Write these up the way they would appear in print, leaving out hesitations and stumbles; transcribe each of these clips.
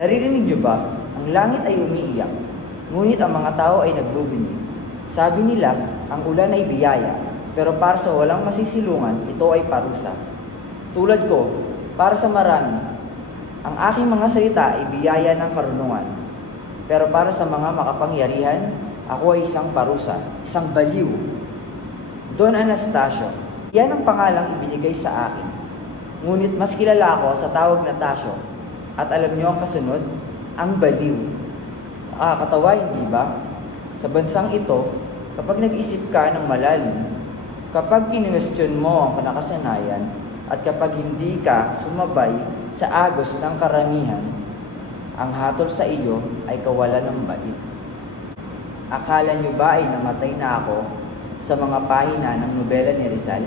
Naririnig niyo ba? Ang langit ay umiiyak, ngunit ang mga tao ay nagbubuni. Sabi nila, ang ulan ay biyaya, pero para sa walang masisilungan, ito ay parusa. Tulad ko, para sa marami, ang aking mga salita ay biyaya ng karunungan. Pero para sa mga makapangyarihan, ako ay isang parusa, isang baliw. Don Anastasio, yan ang pangalang ibinigay sa akin. Ngunit mas kilala ako sa tawag na Tasyo. At alam niyo ang kasunod? Ang baliw. Nakakatawa, hindi ba? Sa bansang ito, kapag nag-isip ka ng malalim, kapag kinwestiyon mo ang nakasanayan, at kapag hindi ka sumabay sa agos ng karamihan, ang hatol sa iyo ay kawalan ng bait. Akala niyo ba ay namatay na ako sa mga pahina ng nobela ni Rizal?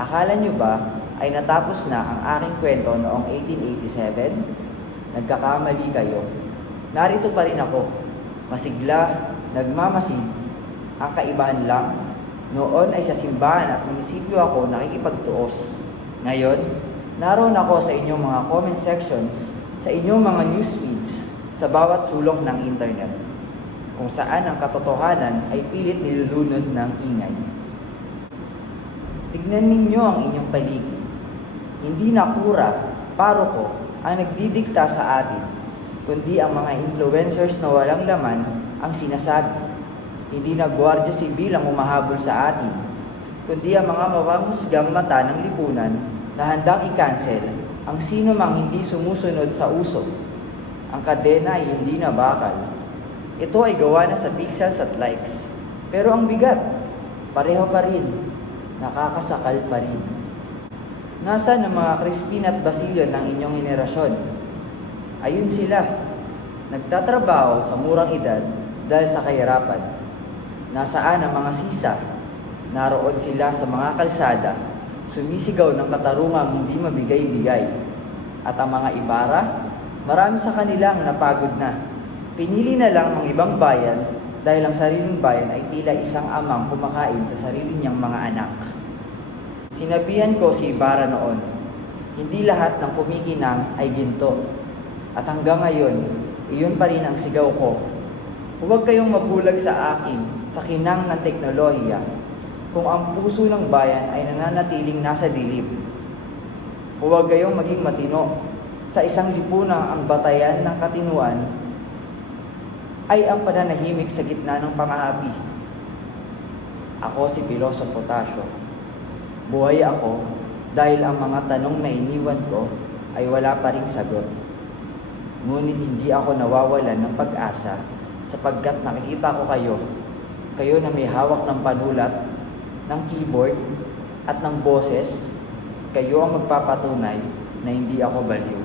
Akala niyo ba ay natapos na ang aking kwento noong 1887? Nagkakamali kayo. Narito pa rin ako, masigla, nagmamasid. Ang kaibahan lang, noon ay sa simbahan at munisipyo ako nakikipagtuos. Ngayon, naroon ako sa inyong mga comment sections, sa inyong mga news feeds, sa bawat sulok ng internet, kung saan ang katotohanan ay pilit nilulunod ng ingay. Tignan ninyo ang inyong paligid. Hindi na kura, paroko, ang nagdidikta sa atin, kundi ang mga influencers na walang laman ang sinasabi. Hindi na gwardiya sibil ang umahabol sa atin, kundi ang mga mapangusgang mata ng lipunan na handang i-cancel ang sino mang hindi sumusunod sa uso. Ang kadena ay hindi na bakal. Ito ay gawa na sa pixels at likes. Pero ang bigat, pareho pa rin, nakakasakal pa rin. Nasaan ang mga Crispin at Basilio ng inyong henerasyon? Ayun sila, nagtatrabaho sa murang edad dahil sa kahirapan. Nasaan ang mga sisa? Naroon sila sa mga kalsada, sumisigaw ng katarungang hindi mabigay-bigay. At ang mga Ibarra, marami sa kanilang napagod na. Pinili na lang ang ibang bayan dahil ang sariling bayan ay tila isang amang kumakain sa sarili niyang mga anak. Sinabihan ko si Ibarra noon, hindi lahat ng kumikinang ay ginto. At hanggang ngayon, iyon pa rin ang sigaw ko. Huwag kayong mabulag sa akin sa kinang ng teknolohiya kung ang puso ng bayan ay nananatiling nasa dilim. Huwag kayong maging matino sa isang lipunang ang batayan ng katinuan ay ang pananahimik sa gitna ng pang-aapi. Ako si Pilosopo Tasyo. Buhay ako dahil ang mga tanong na iniwan ko ay wala pa ring sagot. Ngunit hindi ako nawawalan ng pag-asa sapagkat nakikita ko kayo na may hawak ng panulat, ng keyboard at ng boses, kayo ang magpapatunay na hindi ako baliw.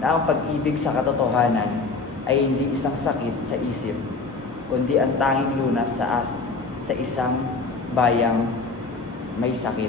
Na ang pag-ibig sa katotohanan ay hindi isang sakit sa isip, kundi ang tanging lunas sa isang bayang may sakit.